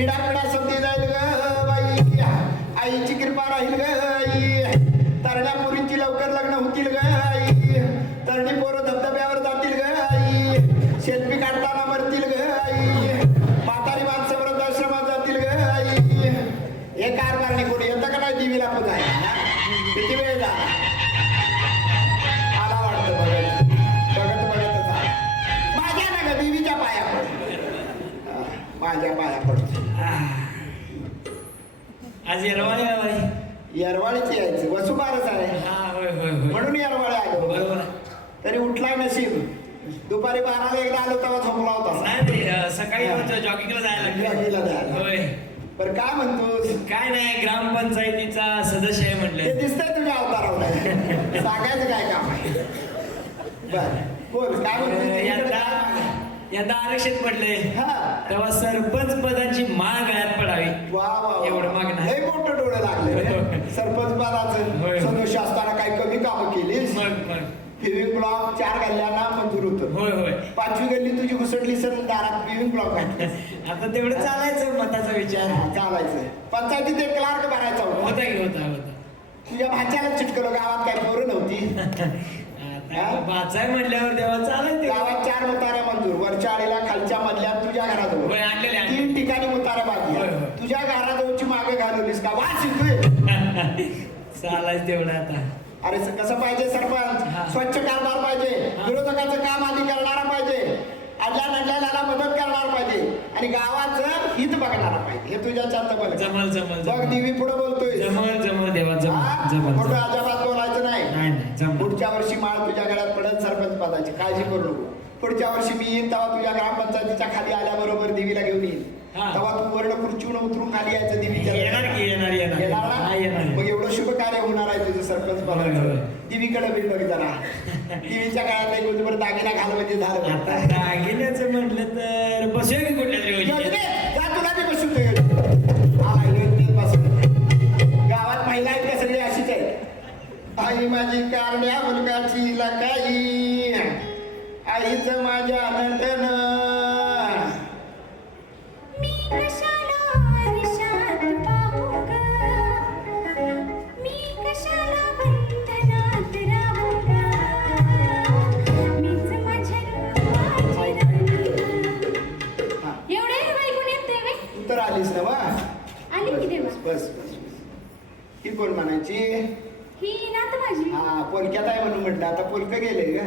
इडापिडा संधी जाईल ग बाई, आईची कृपा राहील ग आई, तरण्या पोरींची लवकर लग्न होतील ग आई, तरणी पोरं धबधब्यावर जातील ग आई, शेल्फी काढताना मरतील ग आई, म्हातारी माणसं वृद्धाश्रमात जातील ग आई. हे कारभारणी कोणी येतं का नाही देवीला पुजायला? किती वेळ झाला आला वाटतं बघत बघत बघतच आला. माझ्या ना ग देवीच्या पाया पड, माझ्या पाया पडतो. आज येरवाळी आहे, येरवाळीची यायचं वसुबारच आहे म्हणून येरवाळे आलो. बरोबर. तरी उठलाय नशीब. दुपारी 12ला एकदा आलो तेव्हा झोपला होता. नाही सकाळी जॉगिंगला जायला जॉगिंगला लागलं. जायला. होय. बरं काय म्हणतोस? काय नाही, ग्रामपंचायतीचा सदस्य आहे ते म्हटलं. दिसतंय तुझ्या अवतारावर. सांगायचं काय काम आहे? बर बोल काय म्हणतोस? यंदा आरक्षण पडले हा तेव्हा सरपंच पदाची माळ गळ्यात पडावी वा वा एवढं मागणं आहे. लय मोठं डोळे लागले रे. सरपंच पदाचं होय. सदस्य असताना काही कमी कामं केलीस? मग पिविंग ब्लॉक 4 गल्ल्यांना मंजूर होतं. होय होय. 5वी गल्ली तुझी घुसडली सर दारात पिविंग ब्लॉक आहे. आता तेवढं चालायचं मताचा विचार चालायचं. पंचायतीत एक क्लार्क भरायचा होता. होता की होता. तुझ्या भाच्याला चिटकलं. गावात काही पोरं नव्हती. आता बाचाय म्हटल्यावर तेव्हा चालायचं. गावात 4 मुताऱ्या मंजूर. वरच्या आडीला खालच्या मधल्या तुझ्या घराजवळ होय, आणलेले 3 ठिकाणी मुताऱ्या बाकी होय, आहे. होय. तुझ्या घराजवळची मागे घालवलीस का? वास येतोय. चालायचं तेवढं आता. अरे कसं पाहिजे हा. सरपंच? स्वच्छ कारभार पाहिजे. हा. विरोधकाचं काम आधी करणारा पाहिजे. अडल्या नडल्याला मदत करणार पाहिजे आणि गावाचं हित बघणारा पाहिजे. हे तुझ्या चालतं बघ. जमल जमल बघ देवी पुढे बोलतोय. जमल देवा हा? जमल मोठं अजाबात बोलायचं नाही. नाही जमल. पुढच्या वर्षी माळ तुझ्या गळ्यात पडत सरपंच पदाची काळजी करू नको. पुढच्या वर्षी मी येईन तेव्हा तुझ्या ग्रामपंचायतीच्या खाली आल्याबरोबर देवीला घेऊन येईन. हा. तेव्हा तू वर्ण खुर्चीहून उतरून खाली यायचं देवीच्या. येणार की येणार येणार हा, येणार. ना? मग एवढं शुभ कार्य होणार आहे तुझं सरपंच होय, होय. पदाचं. देवीकडे बी बघ जरा. देवीच्या काळात एक गुजबर दागिना घाल म्हणजे झालं. आता दागिन्याचं म्हटलं तर बसूया की कुठल्या तरी योजने, योजनेत. जा तुला बी बसून दे. हा, योजनेत बसून. गावात महिला आहेत का सगळी अशीच आहेत? आई माझी कारण्या मुलगाची लकाई, आईच माझ्या नटन. मी कशाला आरशात पाहू ग, मी कशाला बंधनात राहू ग, मीच माझ्या रूपाची राणी ग. हा, एवढे ऐकून येते वे तू तर आलीस ना वा. आली की देवा. बस बस. ही कोण म्हणायची? ही नात माझी. हा पोलक्यात आहे म्हणून म्हटलं. आता पोलक गेले ग.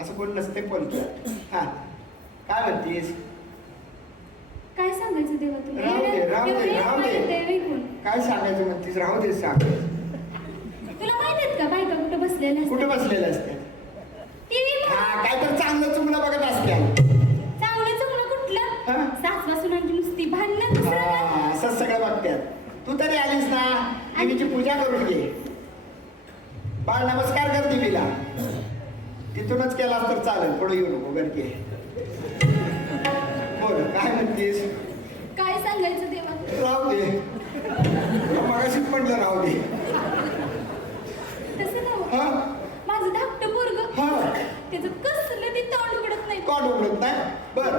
असं कोण नसते पोलक्यात. हा काय म्हणतीस? काय सांगायचं देवा तुला? राहू दे, राहू दे, एवढे राहू दे. येते ऐकून. काय सांगायचं म्हणतीस? राहू दे सांग. तुला माहित आहेत का बायका कुठं बसलेल्या असतात? कुठे बसलेलं असते? टीव्ही हा काय तर चांगलं चुकलं बघत असते. चांगलं चुकलं कुठलं? हा? सासवा सुनांची नुसती भांडणं दुसरं काय? हा, असंच सगळं बघतात. तू तरी आलीस ना, देवीची पूजा करून घे. बाळ नमस्कार कर देवीला. तिथूनच केलास तर चालेल. पुढे येऊ नको गडके. बोल काय म्हणतीस? काय सांगायचं देवा? राहू दे. मगाशीच म्हटलं राहू दे. तसं नव्हं. हा माझं धाकटं पोरग हा त्याचं कसलं ते तोंड उघडत नाही. कोण उघडत नाही? बर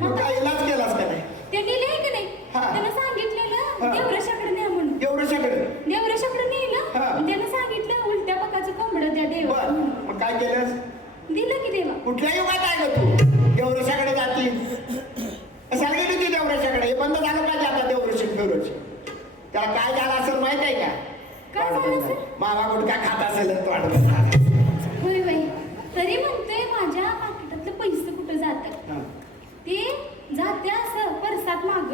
मग काय इलाज केलास का नाही? ते गेले की नाही? हा. त्यानं सांगितलेलं हा. देवराशाकडे न्या म्हणून. देवराशाकडे. देवराशाकडे हा. नेलं. त्यानं सांगितलं उलट्या पकाचं कोंबडं द्या देवा. बर मग काय केलंस? दिलं की देवा. कुठल्या युगात आहे ग तू? देवराशाकडे जाती. कशाला गेली ती देवराशाकडे? हे बंद झालं पाहिजे आता देवरशी. त्याला काय झालं असेल माहित आहे का? काय झालं असेल? मावा गुटखा खात असेल तो होय बाई. तरी म्हणतोय माझ्या पाकिटातलं पैसे कुठं जातात? ते जाते असं परसात माग.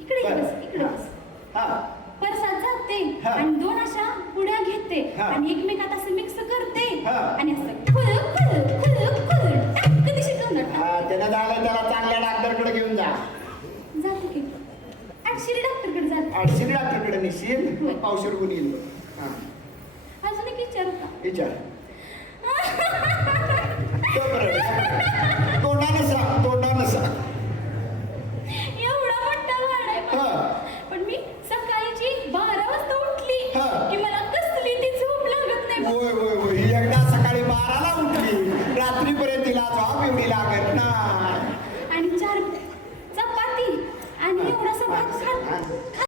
इकडे बर. बस, इकडे हा. बस. हा परसात जाते हा. आणि 2 अशा पुड्या घेते हा. आणि एकमेकात असं मिक्स करते हा. आणि असं खुळ खुळ खुळ खुळ टाक दिशी तोंडात टाक. हा त्यानं झालं त्याला चांगल्या डॉक्टरकडे घेऊन जा. जाते की आठशिरी डॉक्टरकडे जाते. 800 डॉक्टरकडे निश्चित पावशेर गुण येईल. हा अजून एक विचारू का? विचार. तोंडानं सांग. तोंडानं सांग. एवढा मोठा वाढ आहे हा. पण मी सकाळची 12 वाजता उठली हा. की मला कसली ती झोप लागत नाही. होय होय होय. ही एकदा सकाळी 12ला उठली. रात्रीपर्यंत तिला झोप एवढी लागत ना. आणि का